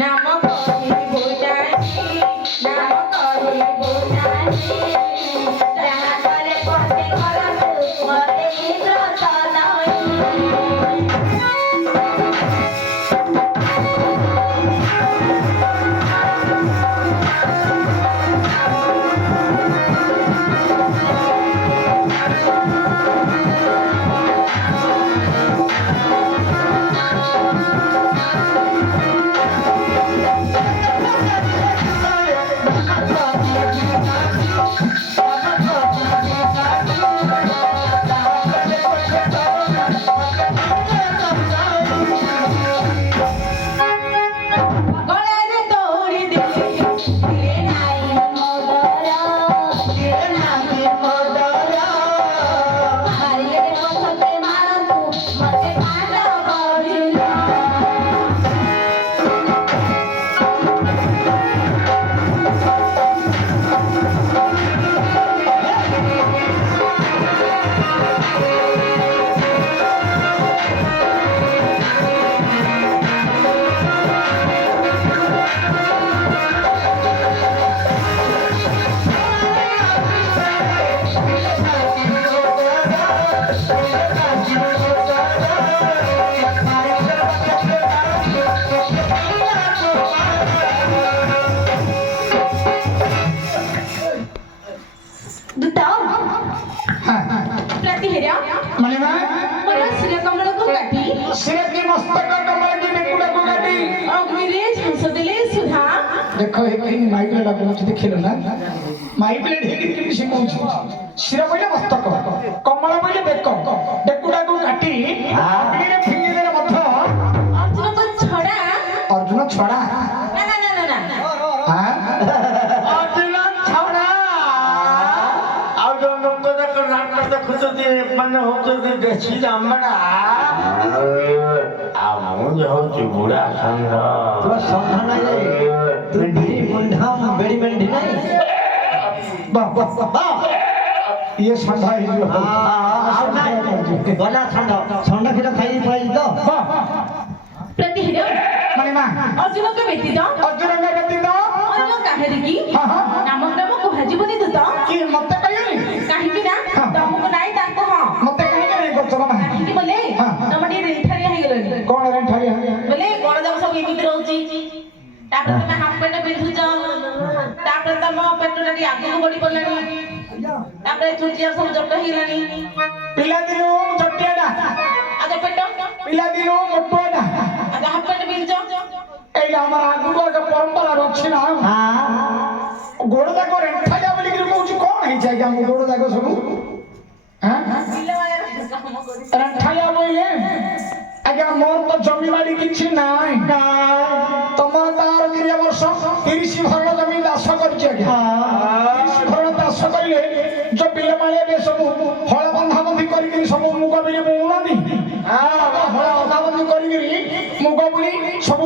নাম করিব জানি নাম করিব জানি রাগরে পথে করতু মতে ব্রত নয় देखो एक माइक लगा बोलते देखिलो ना माइक ले ढेकी से कहूछ शिरा बोले मस्तक कमल बोले बेक बेकुडा को काटी अग्नि फिंगी देले मथ अर्जुन छड़ा ना हां अर्जुन छड़ा आ जो लोक देख नाटक देखुछती माने होछती देसी जामबड़ा आ मु जो बुढ़ा संघ तो संघ नहीं ढेरी मुंडा बेड़ी मेंढी नहीं वाह ये संधा है जो हां गला ठंडा ठंडा फिर खाई पाई तो प्रतिहिर माने ना अर्जुन के व्यतीत अर्जुन के व्यतीत अन्य काहेरि की नाम ग्राम को हाजीबनी दूत कि मते कहियो काहे की ना तमको नाही ताको हां मते काहे के नहीं करछो ना काहे की बोले तमडी रेठारी हे गेलनी कोन रेठारी बोले कोन जाव सब एमिति रहउची तापर तमे हाफ पेट बिंधुच तापर तम पेटडी आगु बडी पडलानी तापर चुटिया सब जट हेलानी पिला दिनो जट्टियाडा आगे पेट पिला दिनो मोटोडा आगे हाफ पेट बिंधो এই আমার আগুর একটা পরম্পরা রচ্ছে না গোড় দেখো রেঠা যা বলি কি কইছি কোন হই যায় আমি গোড় দেখো সব হ্যাঁ রেঠা যা বইলে আগে মোর তো জমি বাড়ি কিছু নাই তোমার তার গিরিয়া বর্ষ 30 ভরণ জমি চাষ করছি আগে 30 ভরণ চাষ করলে যে বিলে মালে বে সব হল বন্ধা বন্ধি করি কি সব মুগ বিলে বুনানি হল বন্ধা বন্ধি করি কি মুগ বুনি সব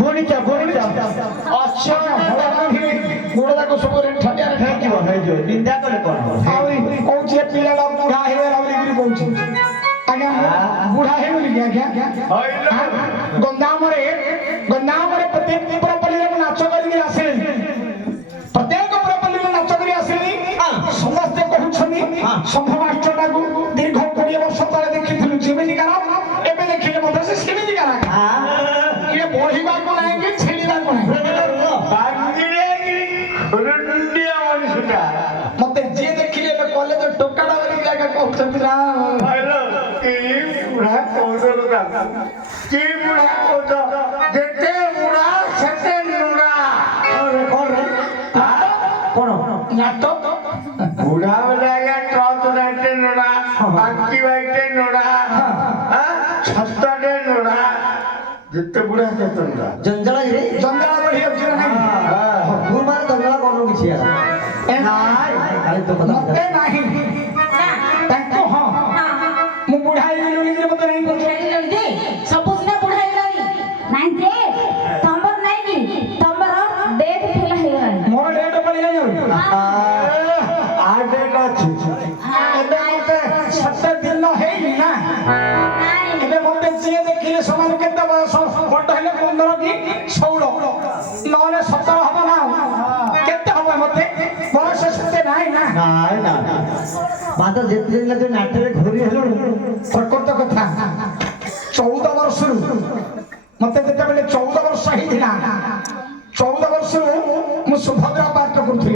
बोनिचा अच्छा हल बंधी गोड़ देखो सब রেঠা যা है जो निंदा करे कोन आउरी कौचे पिलाडा बुढ़ा हे रावली गिरी कौचे आगे बुढ़ा हे बोली क्या गंदामरे प्रत्येक पुरपल्ली रे नाच करी आसे प्रत्येक पुरपल्ली रे नाच करी आसे समस्त कहउछनी संभवाष्टना को दीर्घ 20 वर्ष तले देखिथिलु जेमेनि कारा एबे देखिले मते से सेमिनि कारा ये बढ़िबा को नाही कि छेड़िबा को नाही बांगिले रुंडिया मनुष्यटा मते जे देखिले बे कॉलेज टोकाडा वाली जागा कहउछती रा हेलो की बुढ़ा कोदरता की बुढ़ा कोद जेते बुढ़ा सेते नुड़ा कोन नाटक बुढ़ा वाला टॉप रहते नुड़ा बाकी बैठे नुड़ा हां छत्ता नुड़ा जेते बुढ़ा सेते नुड़ा जंजला रे जंजाला बढ़ी अक्षर नहीं भूल मार जंजला कोन किछि ए नाही खाली तो बता मते नाही ताको हां मु बुढ़ाई गेलुनी जे मते नहीं बोल सपोज ना बुढ़ाई लानी नहीं जे तंबर नहीं की तंबर डेट फेल हे गलानी मोर डेट पड़ी जायो आडे का एबे मते 7 दिन न हेई ना नहीं एबे मते जे देखिले समान केते बयस बड हेले 15 15 କି 16 ନହେଲେ 17 ହବ ନା କେତେ ହବ ମତେ ବୟସ ସେତେ ନାହିଁ ନା ନାଇଁ ନା ମାତ୍ର ଯେତେ ଦିନ ତୁ ନାଟରେ ଘୁରି ହେଲୁଣୁ ପ୍ରକୃତ କଥା 14 ବର୍ଷରୁ ମତେ ଯେତେବେଳେ 14 ବର୍ଷ ହେଇଥିଲା 14 ବର୍ଷରୁ ମୁଁ ସୁଭଦ୍ରା ପାଠ କରୁଥିଲି